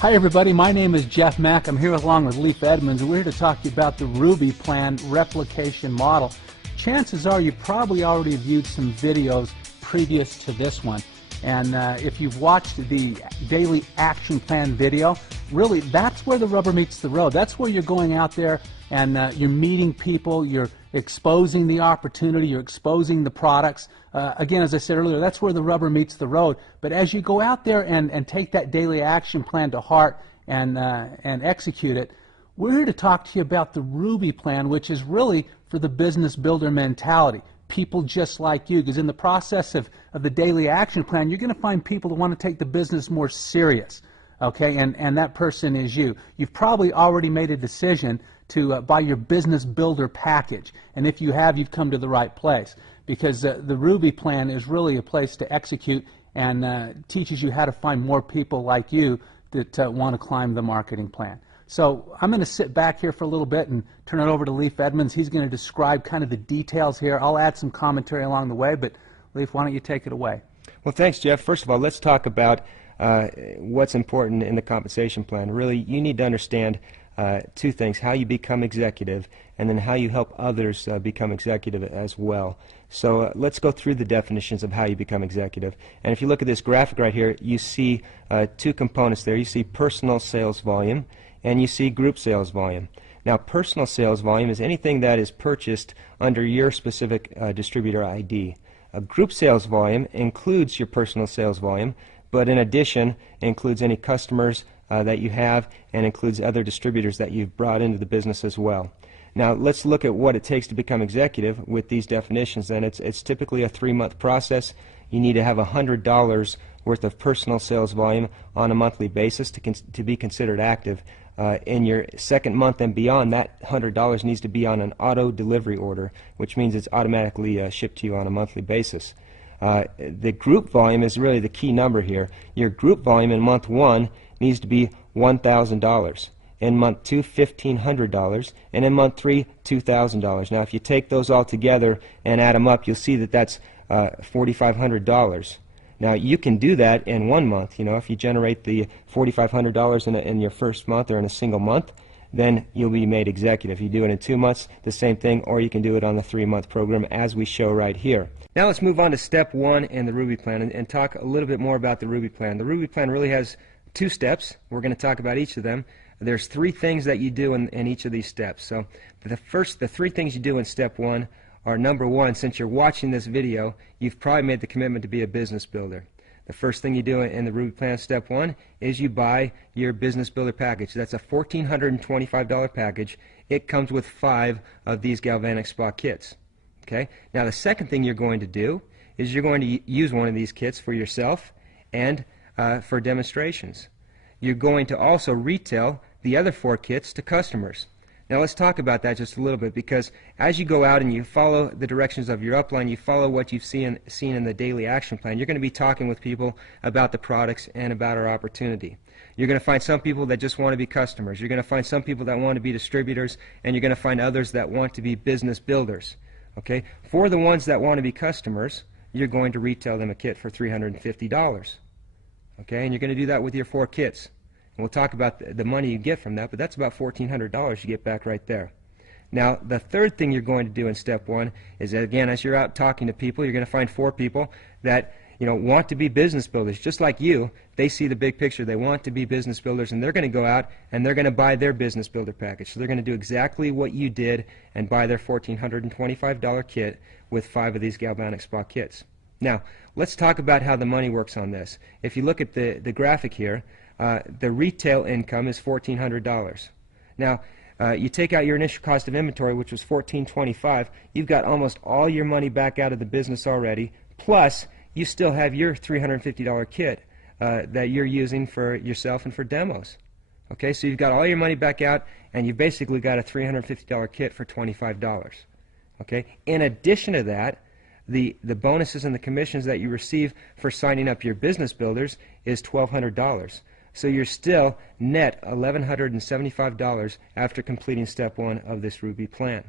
Hi everybody, my name is Jeff Mack. I'm here along with Leif Edmonds. We're here to talk to you about the Ruby Plan replication model. Chances are you probably already viewed some videos previous to this one. And if you've watched the daily action plan video, really that's where the rubber meets the road. That's where you're going out there and you're meeting people, you're exposing the opportunity, you're exposing the products. Again, as I said earlier, that's where the rubber meets the road. But as you go out there and take that daily action plan to heart and execute it, we're here to talk to you about the Ruby Plan, which is really for the business builder mentality. People just like you, because in the process of the daily action plan, you're going to find people that want to take the business more serious. Okay, and that person is you. You've probably already made a decision to buy your business builder package, and if you have, you've come to the right place, because the Ruby Plan is really a place to execute and teaches you how to find more people like you that want to climb the marketing plan. So I'm going to sit back here for a little bit and turn it over to Leif Edmonds. He's going to describe kind of the details here. I'll add some commentary along the way, but Leif, why don't you take it away? Well, thanks, Jeff. First of all, let's talk about what's important in the compensation plan. Really, you need to understand two things: how you become executive, and then how you help others become executive as well. So let's go through the definitions of how you become executive. And if you look at this graphic right here, you see two components there. You see personal sales volume, and you see group sales volume. Now, personal sales volume is anything that is purchased under your specific distributor ID. A group sales volume includes your personal sales volume, but in addition includes any customers that you have and includes other distributors that you've brought into the business as well. Now, let's look at what it takes to become executive with these definitions. And it's typically a 3-month process. You need to have $100 worth of personal sales volume on a monthly basis to be considered active. In your second month and beyond, that $100 needs to be on an auto delivery order, which means it's automatically shipped to you on a monthly basis. The group volume is really the key number here. Your group volume in month 1 needs to be $1,000. In month 2, $1,500, and in month 3, $2,000. Now, if you take those all together and add them up, you'll see that that's $4,500. Now, you can do that in 1 month. You know, if you generate the $4,500 in your first month or in a single month, then you'll be made executive. You do it in 2 months, the same thing, or you can do it on the 3-month program as we show right here. Now let's move on to step 1 in the Ruby Plan and talk a little bit more about the Ruby Plan. The Ruby Plan really has 2 steps. We're going to talk about each of them. There's 3 things that you do in each of these steps. So the 3 things you do in step 1 are, number 1, since you're watching this video, you've probably made the commitment to be a business builder. The first thing you do in the Ruby Plan step 1 is you buy your business builder package. That's a $1,425 package. It comes with 5 of these galvanic spot kits. Okay? Now the second thing you're going to do is you're going to use one of these kits for yourself and for demonstrations. You're going to also retail the other 4 kits to customers. Now let's talk about that just a little bit, because as you go out and you follow the directions of your upline, you follow what you've seen in the daily action plan, you're going to be talking with people about the products and about our opportunity. You're going to find some people that just want to be customers. You're going to find some people that want to be distributors, and you're going to find others that want to be business builders. Okay? For the ones that want to be customers, you're going to retail them a kit for $350. Okay? And you're going to do that with your 4 kits. And we'll talk about the money you get from that, but that's about $1,400 you get back right there. Now, the third thing you're going to do in step 1 is, again, as you're out talking to people, you're going to find 4 people that want to be business builders. Just like you, they see the big picture. They want to be business builders, and they're going to go out and they're going to buy their business builder package. So they're going to do exactly what you did and buy their $1,425 kit with 5 of these galvanic spot kits. Now, let's talk about how the money works on this. If you look at the graphic here, the retail income is $1,400. Now, you take out your initial cost of inventory, which was $1,425. You've got almost all your money back out of the business already, plus you still have your $350 kit that you're using for yourself and for demos. Okay, so you've got all your money back out, and you've basically got a $350 kit for $25. Okay, in addition to that, the bonuses and the commissions that you receive for signing up your business builders is $1,200. So you're still net $1,175 after completing step 1 of this Ruby Plan.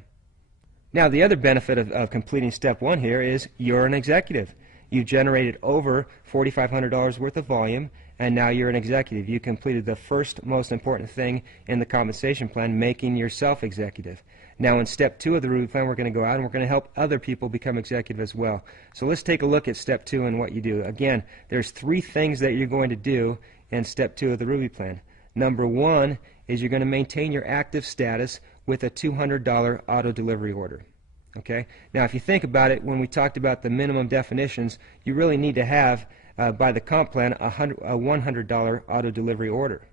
Now, the other benefit of completing step 1 here is you're an executive. You've generated over $4,500 worth of volume, and now you're an executive. You completed the first most important thing in the compensation plan, making yourself executive. Now in step 2 of the Ruby plan, we're going to go out and we're going to help other people become executive as well. So let's take a look at step 2 and what you do. Again, there's 3 things that you're going to do in step 2 of the Ruby plan. Number 1 is you're going to maintain your active status with a $200 auto delivery order. Okay? Now if you think about it, when we talked about the minimum definitions, you really need to have, by the comp plan, a $100 auto delivery order.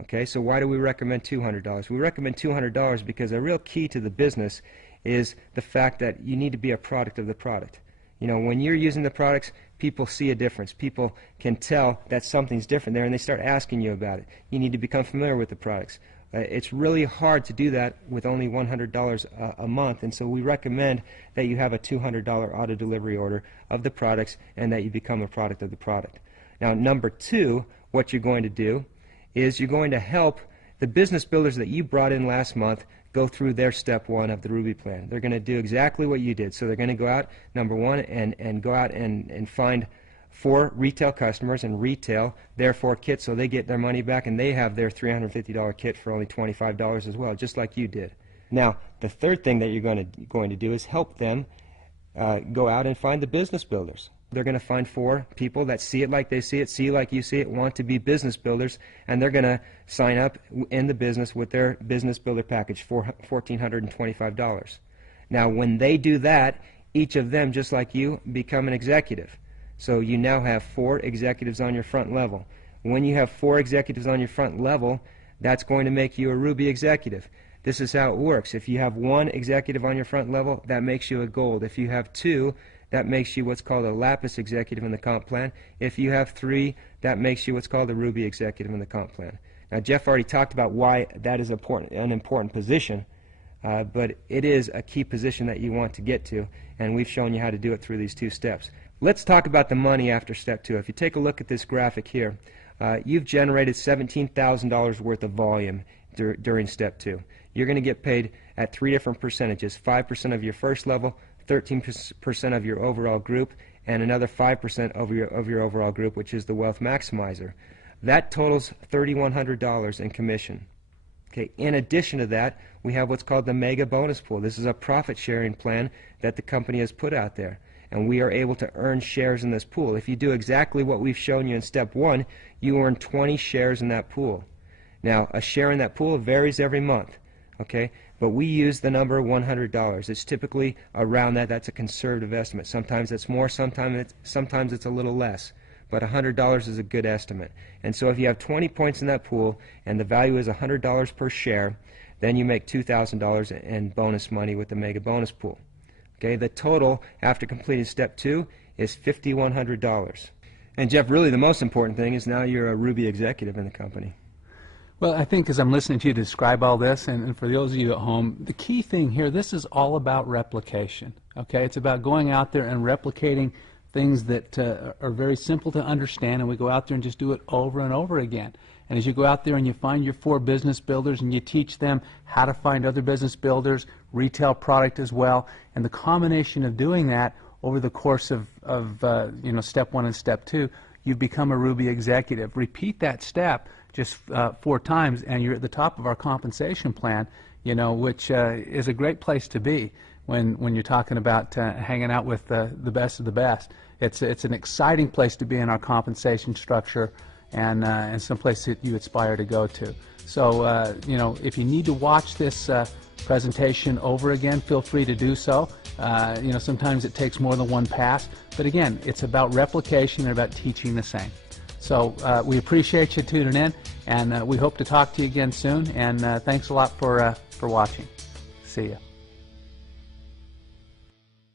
Okay, so why do we recommend $200? We recommend $200 because a real key to the business is the fact that you need to be a product of the product. You know, when you're using the products, people see a difference. People can tell that something's different there, and they start asking you about it. You need to become familiar with the products. It's really hard to do that with only $100 a month, and so we recommend that you have a $200 auto delivery order of the products and that you become a product of the product. Now, number 2, what you're going to do is you're going to help the business builders that you brought in last month go through their step 1 of the Ruby plan. They're going to do exactly what you did. So they're going to go out, number 1, and go out and find 4 retail customers and retail their 4 kits so they get their money back and they have their $350 kit for only $25 as well, just like you did. Now, the third thing that you're going to do is help them go out and find the business builders. They're going to find 4 people that see it like they see it like you see it, want to be business builders, and they're going to sign up in the business with their business builder package for $1,425. Now, when they do that, each of them, just like you, become an executive. So you now have 4 executives on your front level. When you have 4 executives on your front level, that's going to make you a Ruby executive. This is how it works. If you have 1 executive on your front level, that makes you a gold. If you have 2, that makes you what's called a lapis executive in the comp plan. If you have 3, that makes you what's called a Ruby executive in the comp plan. Now, Jeff already talked about why that is an important position, but it is a key position that you want to get to, and we've shown you how to do it through these 2 steps. Let's talk about the money after step 2. If you take a look at this graphic here, you've generated $17,000 worth of volume during step 2. You're going to get paid at 3 different percentages: 5% of your first level, 13% of your overall group, and another 5% of your overall group, which is the Wealth Maximizer. That totals $3,100 in commission. Okay. In addition to that, we have what's called the Mega Bonus Pool. This is a profit-sharing plan that the company has put out there, and we are able to earn shares in this pool. If you do exactly what we've shown you in step 1, you earn 20 shares in that pool. Now, a share in that pool varies every month. Okay, but we use the number $100. It's typically around that. That's a conservative estimate. Sometimes it's more, sometimes it's a little less. But $100 is a good estimate. And so if you have 20 points in that pool and the value is $100 per share, then you make $2,000 in bonus money with the Mega Bonus Pool. Okay, the total after completing step 2 is $5,100. And Jeff, really the most important thing is now you're a Ruby executive in the company. Well, I think as I'm listening to you describe all this, and for those of you at home, the key thing here, this is all about replication. Okay, it's about going out there and replicating things that are very simple to understand, and we go out there and just do it over and over again. And as you go out there and you find your 4 business builders and you teach them how to find other business builders, retail product as well, and the combination of doing that over the course of step 1 and step 2, you've become a Ruby executive. Repeat that step just 4 times, and you're at the top of our compensation plan, which is a great place to be when you're talking about hanging out with the best of the best. It's an exciting place to be in our compensation structure, and some place that you aspire to go to. So, if you need to watch this presentation over again, feel free to do so. Sometimes it takes more than 1 pass, but again, it's about replication and about teaching the same. So we appreciate you tuning in, and we hope to talk to you again soon, and thanks a lot for watching. See ya.